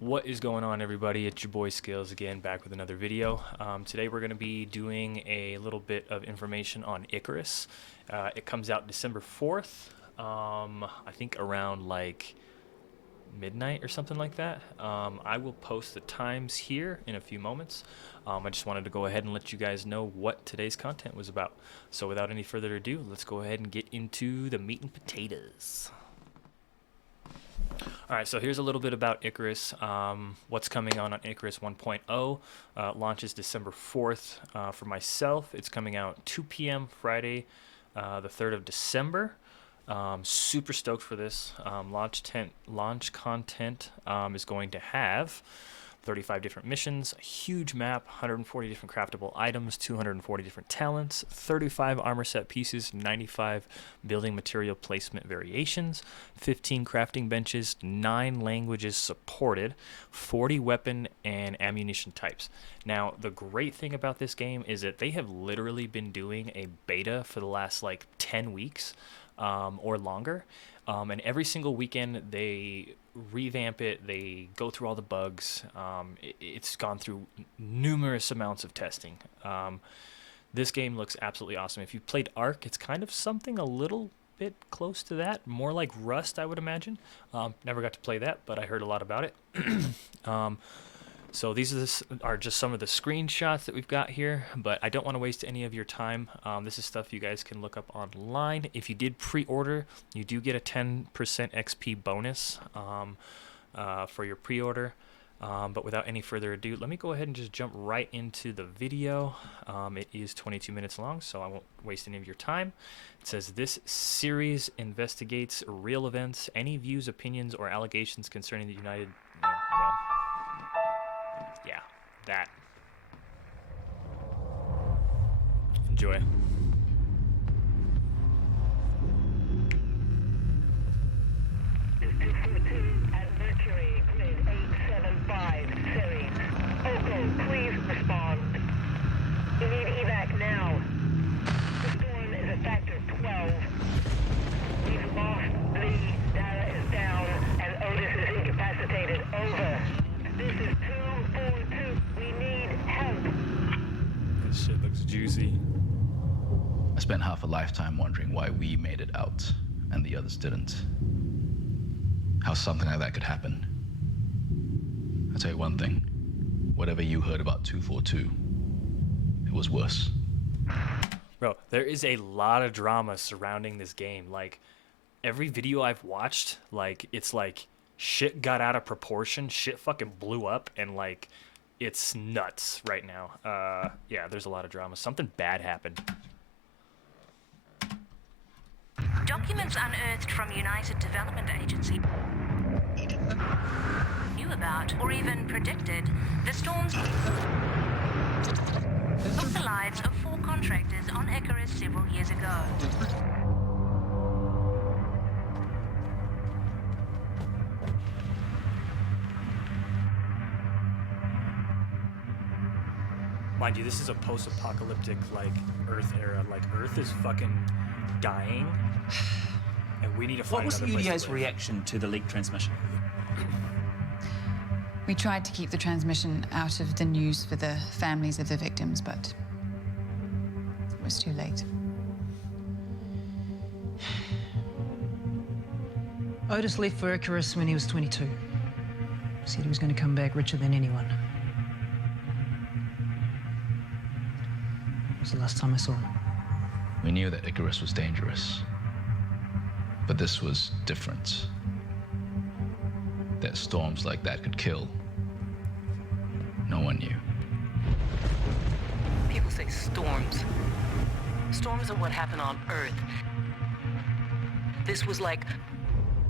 What is going on, everybody? It's your boy Scales again, back with another video. Today we're going to be doing a little bit of information on Icarus. It comes out December 4th, I think around like midnight or something like that. I will post the times here in a few moments. I just wanted to go ahead and let you guys know what today's content was about. So without any further ado, let's go ahead and get into the meat and potatoes. Alright, so here's a little bit about Icarus. What's coming on Icarus 1.0 launches December 4th. For myself, it's coming out 2 p.m. Friday, the 3rd of December. Super stoked for this. Launch content is going to have 35 different missions, a huge map, 140 different craftable items, 240 different talents, 35 armor set pieces, 95 building material placement variations, 15 crafting benches, 9 languages supported, 40 weapon and ammunition types. Now, the great thing about this game is that they have literally been doing a beta for the last like 10 weeks or longer. And every single weekend they revamp it, they go through all the bugs. It's gone through numerous amounts of testing. This game looks absolutely awesome. If you've played Ark, it's kind of something a little bit close to that, more like Rust, I would imagine. Never got to play that, but I heard a lot about it. So these are just some of the screenshots that we've got here, but I don't want to waste any of your time. This is stuff you guys can look up online. If you did pre-order, you do get a 10% XP bonus for your pre-order. But without any further ado, let me go ahead and just jump right into the video. It is 22 minutes long, so I won't waste any of your time. It says, this series investigates real events. Any views, opinions, or allegations concerning the United... yeah, that. Enjoy. At Mercury, grid 875, Ceres. Oko, please respond. You need evac now. The storm is a factor of 12. We've lost Lee, Dara is down, and Otis is incapacitated. Over. This is 242. We need help. This shit looks juicy. I spent half a lifetime wondering why we made it out and the others didn't. How something like that could happen. I'll tell you one thing. Whatever you heard about 242, it was worse. Bro, there is a lot of drama surrounding this game. Like, every video I've watched, like, it's like shit got out of proportion, shit fucking blew up, and like it's nuts right now. Yeah, there's a lot of drama. Something bad happened. Documents unearthed from United Development Agency knew about or even predicted the storms took the lives of 4 contractors on Icarus several years ago. Mind you, this is a post-apocalyptic, like, Earth era. Like, Earth is fucking dying, and we need to find What was another place to UDA's live. reaction to the leaked transmission? We tried to keep the transmission out of the news for the families of the victims, but it was too late. Otis left for Icarus when he was 22. Said he was going to come back richer than anyone. It was the last time I saw him. We knew that Icarus was dangerous, but this was different. That storms like that could kill. No one knew. People say storms. Storms are what happen on Earth. This was like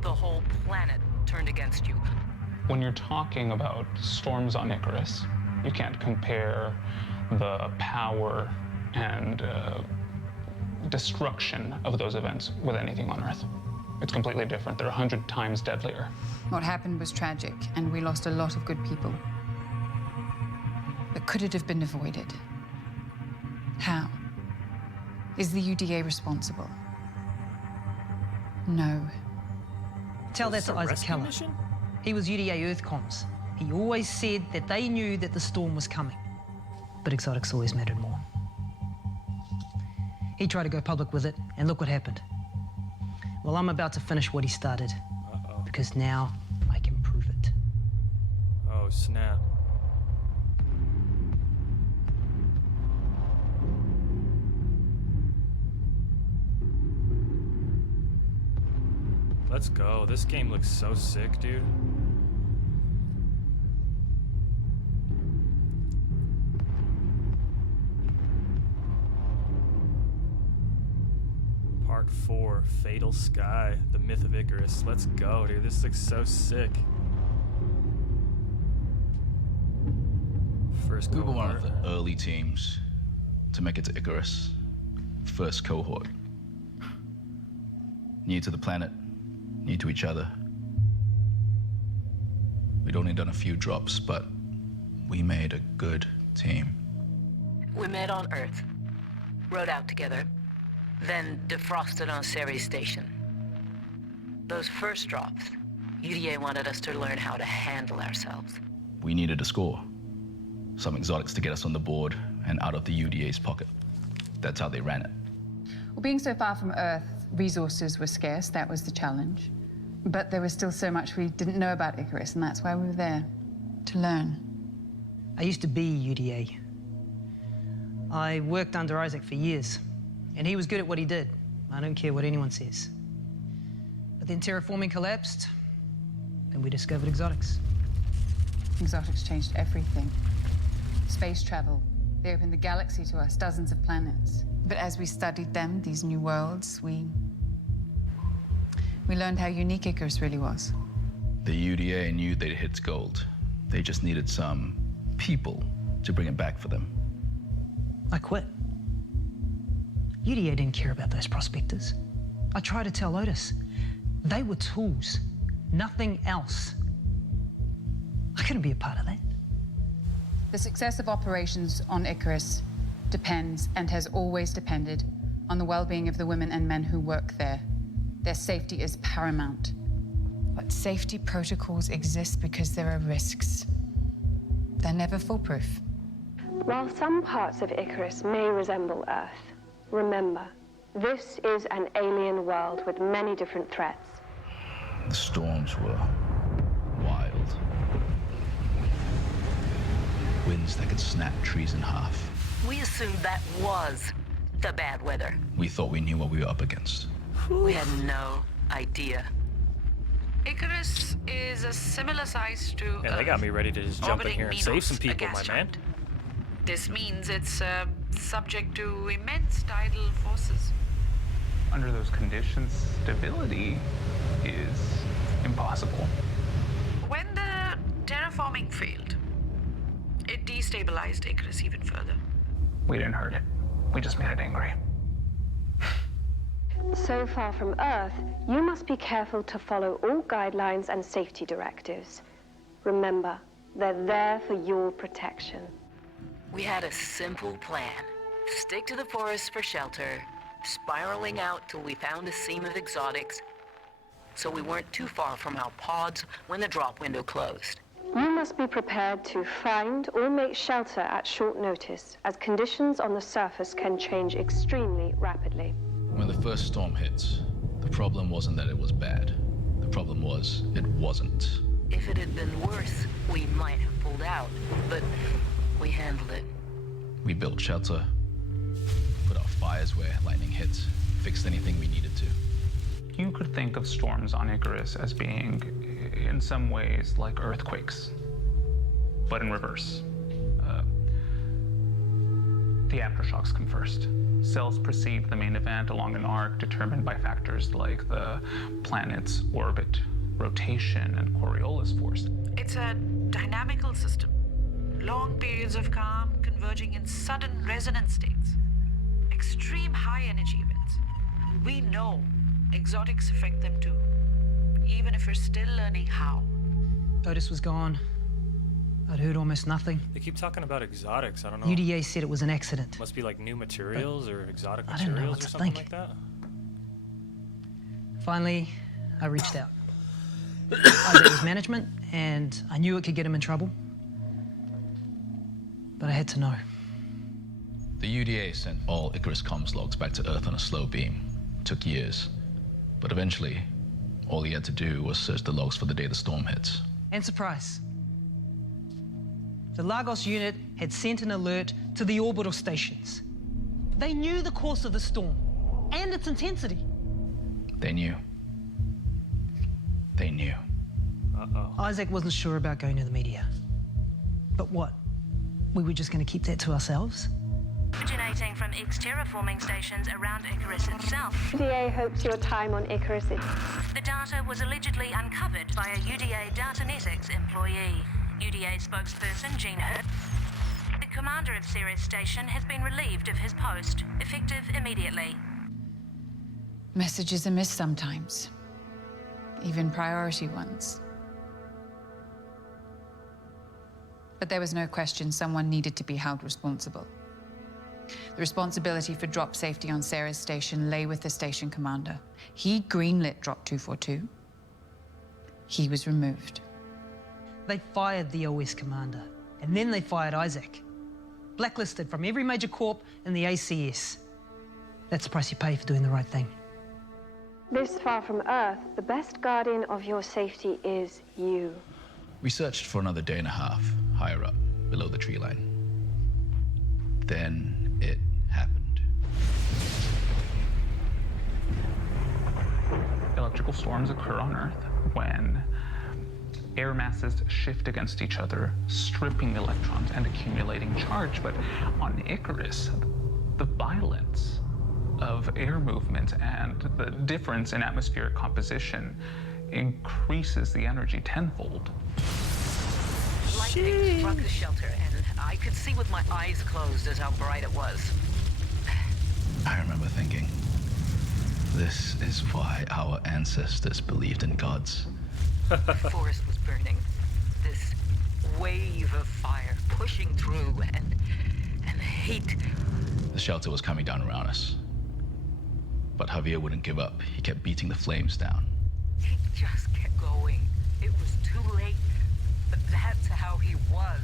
the whole planet turned against you. When you're talking about storms on Icarus, you can't compare the power and destruction of those events with anything on Earth. It's completely different. They're 100 times deadlier. What happened was tragic, and we lost a lot of good people. But could it have been avoided? How? Is the UDA responsible? No. Tell that Is this to a Isaac rescue Keller. mission? He was UDA Earth Comms. He always said that they knew that the storm was coming, but exotics always mattered more. He tried to go public with it, and look what happened. Well, I'm about to finish what he started, because now I can prove it. Oh, snap. Let's go. This game looks so sick, dude. Part 4, Fatal Sky, the Myth of Icarus. Let's go, dude. This looks so sick. First We were one cohort. of the early teams to make it to Icarus. First cohort. New to the planet, new to each other. We'd only done a few drops, but we made a good team. We met on Earth, rode out together, then defrosted on Ceres Station. Those first drops, UDA wanted us to learn how to handle ourselves. We needed a score. Some exotics to get us on the board and out of the UDA's pocket. That's how they ran it. Well, being so far from Earth, resources were scarce. That was the challenge. But there was still so much we didn't know about Icarus, and that's why we were there, to learn. I used to be UDA. I worked under Isaac for years, and he was good at what he did. I don't care what anyone says. But then terraforming collapsed, and we discovered exotics. Exotics changed everything. Space travel. They opened the galaxy to us, dozens of planets. But as we studied them, these new worlds, we learned how unique Icarus really was. The UDA knew they'd hit gold. They just needed some people to bring it back for them. I quit. UDA didn't care about those prospectors. I tried to tell Otis. They were tools, nothing else. I couldn't be a part of that. The success of operations on Icarus depends, and has always depended, on the well-being of the women and men who work there. Their safety is paramount. But safety protocols exist because there are risks. They're never foolproof. While some parts of Icarus may resemble Earth, remember, this is an alien world with many different threats. The storms were wild. Winds that could snap trees in half. We assumed that was the bad weather. We thought we knew what we were up against. We had no idea. Icarus is a similar size to Man, they got me ready to just jump in orbiting here and Minos, save some a people, gas my man. giant. This means it's subject to immense tidal forces. Under those conditions, stability is impossible. When the terraforming failed, it destabilized Icarus even further. We didn't hurt it. We just made it angry. So far from Earth, you must be careful to follow all guidelines and safety directives. Remember, they're there for your protection. We had a simple plan. Stick to the forest for shelter, spiraling out till we found a seam of exotics, so we weren't too far from our pods when the drop window closed. You must be prepared to find or make shelter at short notice, as conditions on the surface can change extremely rapidly. When the first storm hit, the problem wasn't that it was bad. The problem was it wasn't. If it had been worse, we might have pulled out, but we handled it. We built shelter, put out fires where lightning hit, fixed anything we needed to. You could think of storms on Icarus as being, in some ways, like earthquakes, but in reverse. The aftershocks come first. Cells perceive the main event along an arc determined by factors like the planet's orbit, rotation, and Coriolis force. It's a dynamical system. Long periods of calm converging in sudden resonance states. Extreme high energy events. We know exotics affect them too, even if we're still learning how. Otis was gone. I'd heard almost nothing. They keep talking about exotics. I don't know. UDA said it was an accident. Must be like new materials or exotic I don't know materials what or to something think. like that. Finally, I reached out. Isaac was management, and I knew it could get him in trouble. But I had to know. The UDA sent all Icarus comms logs back to Earth on a slow beam. Took years. But eventually, all he had to do was search the logs for the day the storm hits. And surprise. The Lagos unit had sent an alert to the orbital stations. They knew the course of the storm and its intensity. They knew. They knew. Uh-oh. Isaac wasn't sure about going to the media. But what? We were just going to keep that to ourselves? Originating from ex-terraforming stations around Icarus itself. UDA hopes your time on Icarus is... The data was allegedly uncovered by a UDA Datanetics employee. UDA spokesperson Gene Hurt. The commander of Ceres Station has been relieved of his post, effective immediately. Messages are missed sometimes, even priority ones. But there was no question someone needed to be held responsible. The responsibility for drop safety on Ceres Station lay with the station commander. He greenlit Drop 242. He was removed. They fired the OS commander, and then they fired Isaac. Blacklisted from every major corp in the ACS. That's the price you pay for doing the right thing. This far from Earth, the best guardian of your safety is you. We searched for another day and a half, higher up, below the tree line. Then it happened. Electrical storms occur on Earth when air masses shift against each other, stripping electrons and accumulating charge. But on Icarus, the violence of air movement and the difference in atmospheric composition increases the energy tenfold. Lightning struck the shelter, and I could see with my eyes closed as how bright it was. I remember thinking, this is why our ancestors believed in gods. The forest was burning. This wave of fire pushing through, and the heat. The shelter was coming down around us. But Javier wouldn't give up. He kept beating the flames down. He just kept going. It was too late. But that's how he was.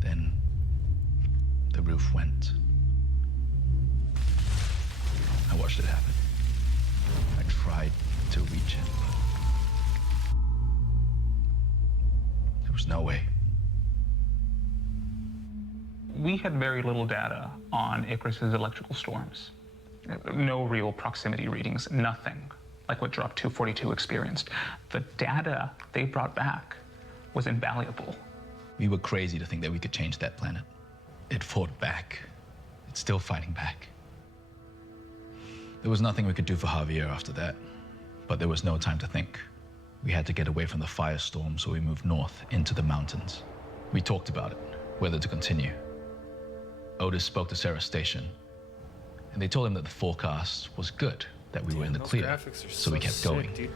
Then the roof went. I watched it happen. I tried to reach it, but there was no way. We had very little data on Icarus's electrical storms. No real proximity readings, nothing like what Drop 242 experienced. The data they brought back was invaluable. We were crazy to think that we could change that planet. It fought back. It's still fighting back. There was nothing we could do for Javier after that, but there was no time to think. We had to get away from the firestorm, so we moved north into the mountains. We talked about it, whether to continue. Otis spoke to Ceres Station, and they told him that the forecast was good, that we were in the clear, so we kept going. Dude.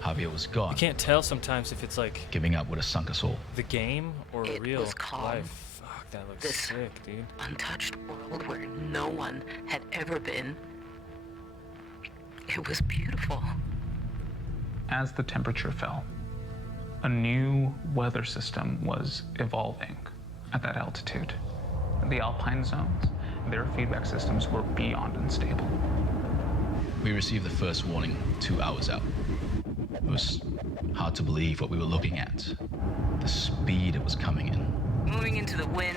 Javier was gone. You can't tell sometimes if it's like Giving up would have sunk us all. the game or It real was calm. life. Fuck, that looks This sick, dude. untouched world where no one had ever been. It was beautiful. As the temperature fell, a new weather system was evolving at that altitude. The alpine zones, their feedback systems were beyond unstable. We received the first warning 2 hours out. It was hard to believe what we were looking at. The speed it was coming in. Moving into the wind,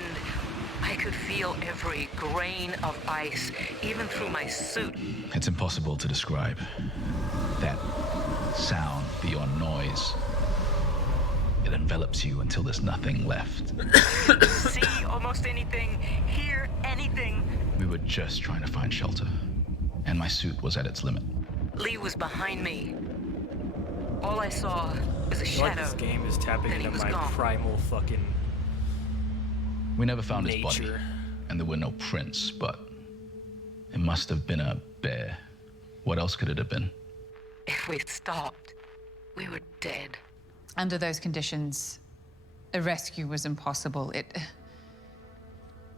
I could feel every grain of ice, even through my suit. It's impossible to describe. That sound beyond noise. It envelops you until there's nothing left. See almost anything, hear anything. We were just trying to find shelter, and my suit was at its limit. Lee was behind me. All I saw was a I feel shadow. like this game is tapping Then he into was my gone. primal fucking We never found his body, nature. and there were no prints, but it must have been a bear. What else could it have been? If we'd stopped, we were dead. Under those conditions, a rescue was impossible.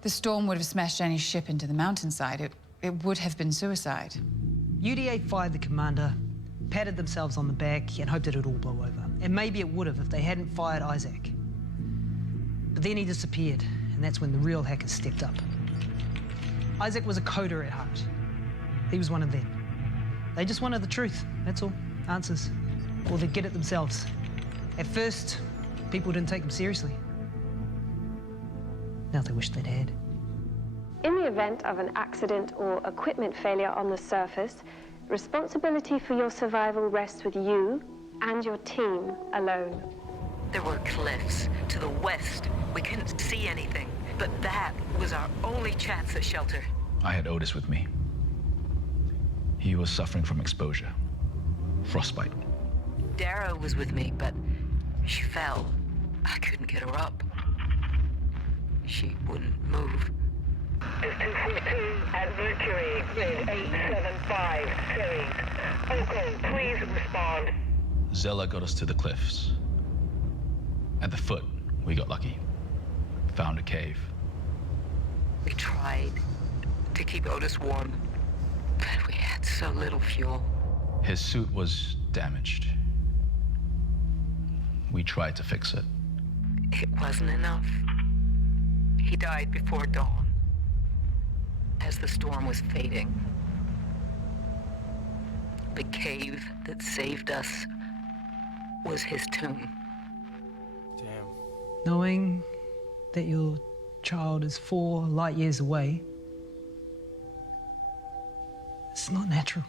The storm would have smashed any ship into the mountainside. It would have been suicide. UDA fired the commander, patted themselves on the back and hoped that it'd all blow over. And maybe it would have if they hadn't fired Isaac. But then he disappeared, and that's when the real hackers stepped up. Isaac was a coder at heart. He was one of them. They just wanted the truth, that's all. Answers. Or they'd get it themselves. At first, people didn't take them seriously. Now they wish they'd had. In the event of an accident or equipment failure on the surface, responsibility for your survival rests with you and your team alone. There were cliffs to the west. We couldn't see anything, but that was our only chance at shelter. I had Otis with me. He was suffering from exposure. Frostbite. Dara was with me, but she fell. I couldn't get her up. She wouldn't move. Is 242 at Mercury, grid 875, Ceres. Oko, please respond. Zella got us to the cliffs. At the foot, we got lucky. Found a cave. We tried to keep Otis warm, but we had so little fuel. His suit was damaged. We tried to fix it. It wasn't enough. He died before dawn, as the storm was fading. The cave that saved us was his tomb. Damn. Knowing that your child is 4 light years away, it's not natural.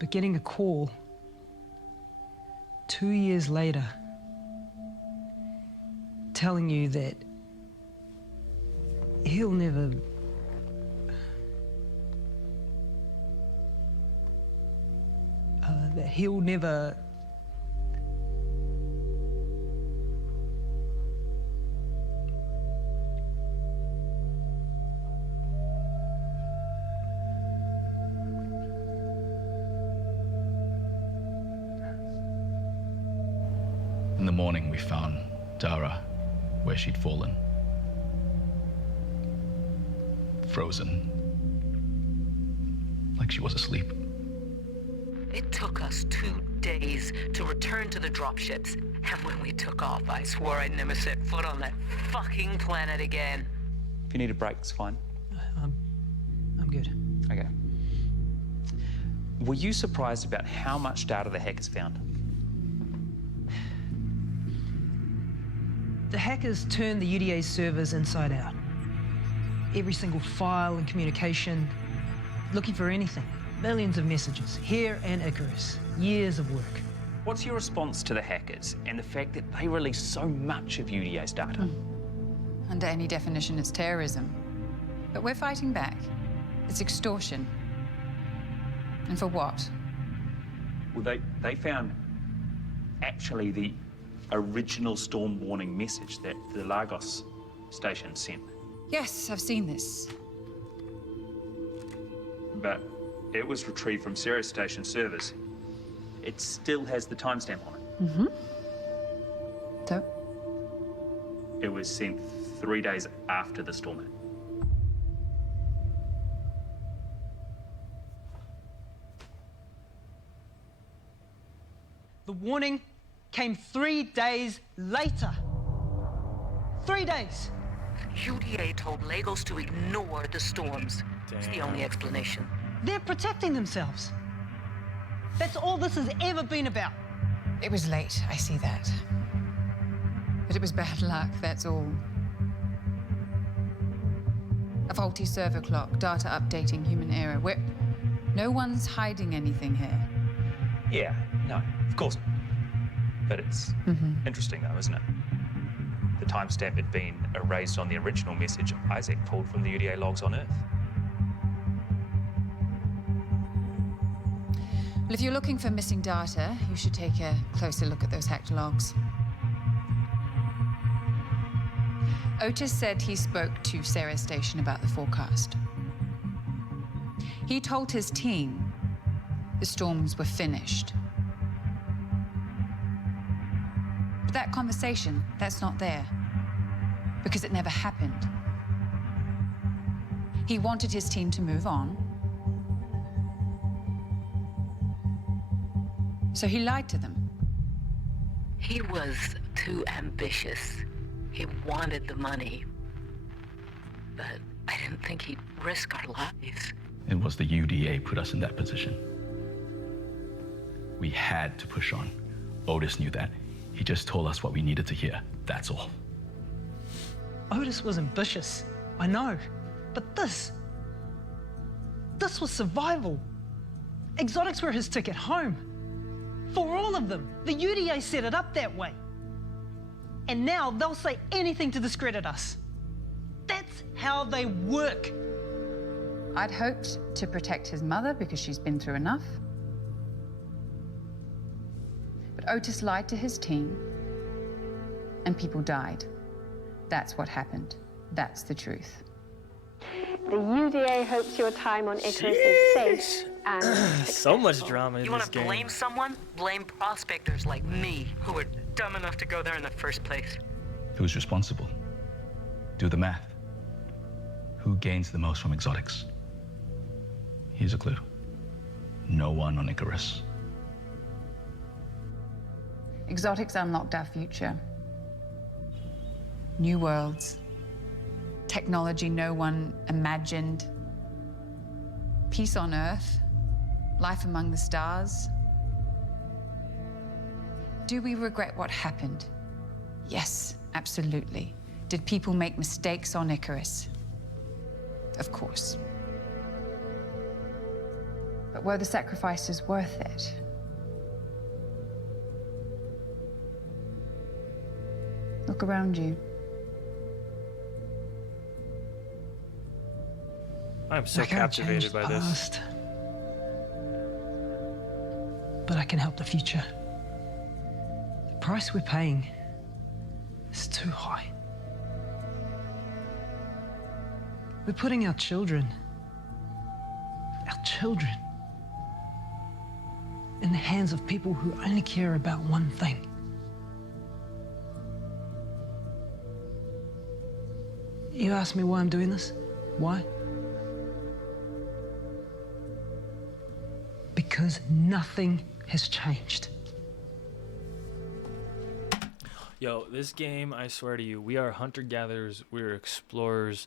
But getting a call 2 years later telling you that he'll never In the morning, we found Dara where she'd fallen. Frozen. Like she was asleep. It took us 2 days to return to the dropships, and when we took off, I swore I'd never set foot on that fucking planet again. If you need a break, it's fine. I'm good. Okay. Were you surprised about how much data the hackers found? The hackers turned the UDA's servers inside out. Every single file and communication, looking for anything. Millions of messages, here and Icarus. Years of work. What's your response to the hackers and the fact that they release so much of UDA's data? Under any definition, it's terrorism. But we're fighting back. It's extortion. And for what? Well, they found actually the original storm warning message that the Lagos station sent. Yes, I've seen this. But it was retrieved from Ceres station servers. It still has the timestamp on it. Mm-hmm. So? It was sent 3 days after the storm hit. The warning came 3 days later. 3 days. UDA told Lagos to ignore the storms. It's the only explanation. They're protecting themselves. That's all this has ever been about. It was late, I see that. But it was bad luck, that's all. A faulty server clock, data updating, human error. No one's hiding anything here. Yeah, no, of course. But it's interesting though, isn't it? The timestamp had been erased on the original message Isaac pulled from the UDA logs on Earth. Well, if you're looking for missing data, you should take a closer look at those hacked logs. Otis said he spoke to Ceres Station about the forecast. He told his team the storms were finished. But that conversation, that's not there. Because it never happened. He wanted his team to move on. So he lied to them. He was too ambitious. He wanted the money. But I didn't think he'd risk our lives. It was the UDA put us in that position. We had to push on. Otis knew that. He just told us what we needed to hear. That's all. Otis was ambitious, I know. But this was survival. Exotics were his ticket home. For all of them. The UDA set it up that way. And now they'll say anything to discredit us. That's how they work. I'd hoped to protect his mother because she's been through enough. But Otis lied to his team, and people died. That's what happened. That's the truth. The UDA hopes your time on Icarus is safe and So much drama in You this want to game. blame someone? Blame prospectors like me, who were dumb enough to go there in the first place. Who's responsible? Do the math. Who gains the most from exotics? Here's a clue. No one on Icarus. Exotics unlocked our future. New worlds. Technology no one imagined. Peace on Earth. Life among the stars. Do we regret what happened? Yes, absolutely. Did people make mistakes on Icarus? Of course. But were the sacrifices worth it? Look around you. I'm so I can't change captivated the by this. past, but I can help the future. The price we're paying is too high. We're putting our children, in the hands of people who only care about one thing. You ask me why I'm doing this? Why? Because nothing has changed. Yo, this game, I swear to you, we are hunter-gatherers, we're explorers.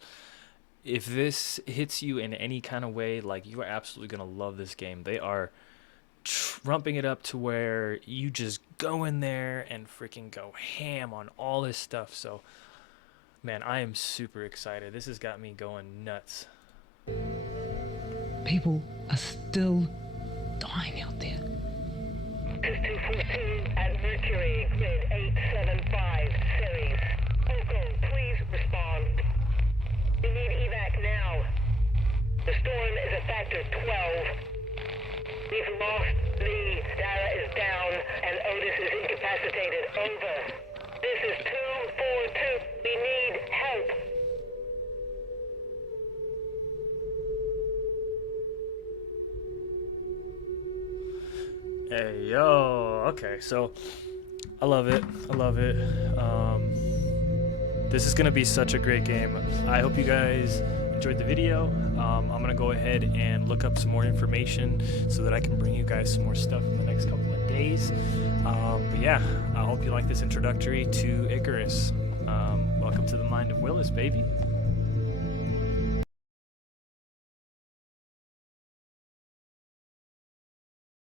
If this hits you in any kind of way, like, you are absolutely going to love this game. They are trumping it up to where you just go in there and freaking go ham on all this stuff. So, man, I am super excited. This has got me going nuts. People are still dying out there. 242 at Mercury, grid 875, Ceres. Oko, please respond. We need evac now. The storm is a factor 12. We've lost Lee, Dara is down, and Otis is incapacitated. Over. This is 242. We need help. Hey, yo, okay, so I love it. This is gonna be such a great game. I hope you guys enjoyed the video. I'm gonna go ahead and look up some more information so that I can bring you guys some more stuff in the next couple of days. But yeah, I hope you like this introductory to Icarus. Welcome to the Mind of Willis, baby.